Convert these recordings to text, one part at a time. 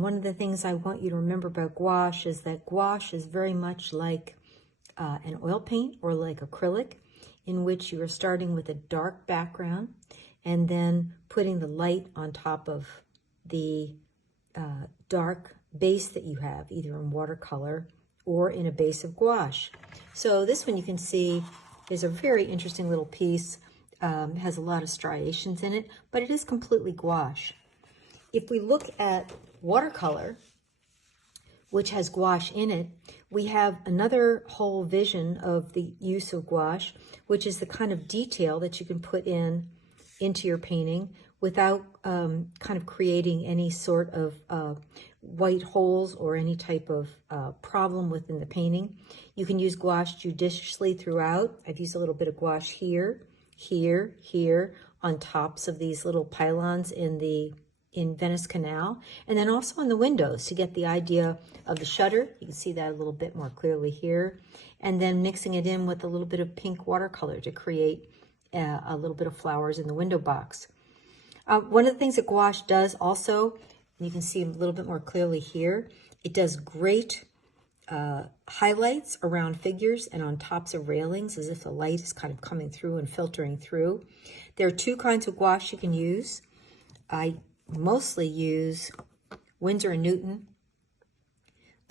One of the things I want you to remember about gouache is that gouache is very much like an oil paint or like acrylic, in which you are starting with a dark background and then putting the light on top of the dark base that you have, either in watercolor or in a base of gouache. So this one you can see is a very interesting little piece. Has a lot of striations in it, but it is completely gouache. If we look at watercolor, which has gouache in it, we have another whole vision of the use of gouache, which is the kind of detail that you can put into your painting without kind of creating any sort of white holes or any type of problem within the painting. You can use gouache judiciously throughout. I've used a little bit of gouache here, here, here, on tops of these little pylons in Venice Canal, and then also on the windows to get the idea of the shutter. You can see that a little bit more clearly here, and then mixing it in with a little bit of pink watercolor to create a little bit of flowers in the window box. One of the things that gouache does also, you can see a little bit more clearly here, it does great highlights around figures and on tops of railings, as if the light is kind of coming through and filtering through. There are two kinds of gouache you can use. I mostly use Winsor & Newton,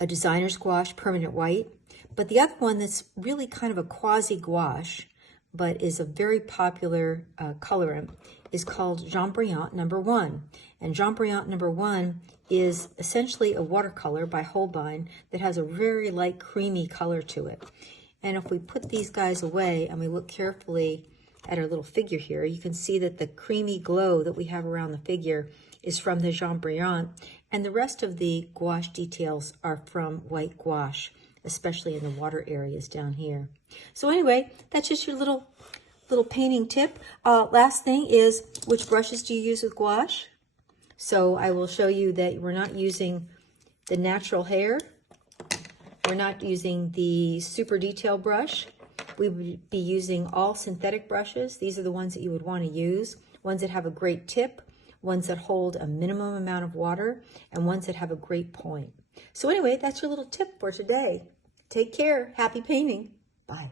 a designer's gouache, permanent white. But the other one that's really kind of a quasi-gouache, but is a very popular colorant, is called Jean Brillant No. 1. And Jean Brillant No. 1 is essentially a watercolor by Holbein that has a very light creamy color to it. And if we put these guys away and we look carefully at our little figure here, you can see that the creamy glow that we have around the figure is from the Jean Brillant, and the rest of the gouache details are from white gouache, especially in the water areas down here. So anyway, that's just your little painting tip. Last thing is, which brushes do you use with gouache? So I will show you that we're not using the natural hair. We're not using the super detail brush. We would be using all synthetic brushes. These are the ones that you would want to use, ones that have a great tip, ones that hold a minimum amount of water, and ones that have a great point. So anyway, that's your little tip for today. Take care. Happy painting. Bye.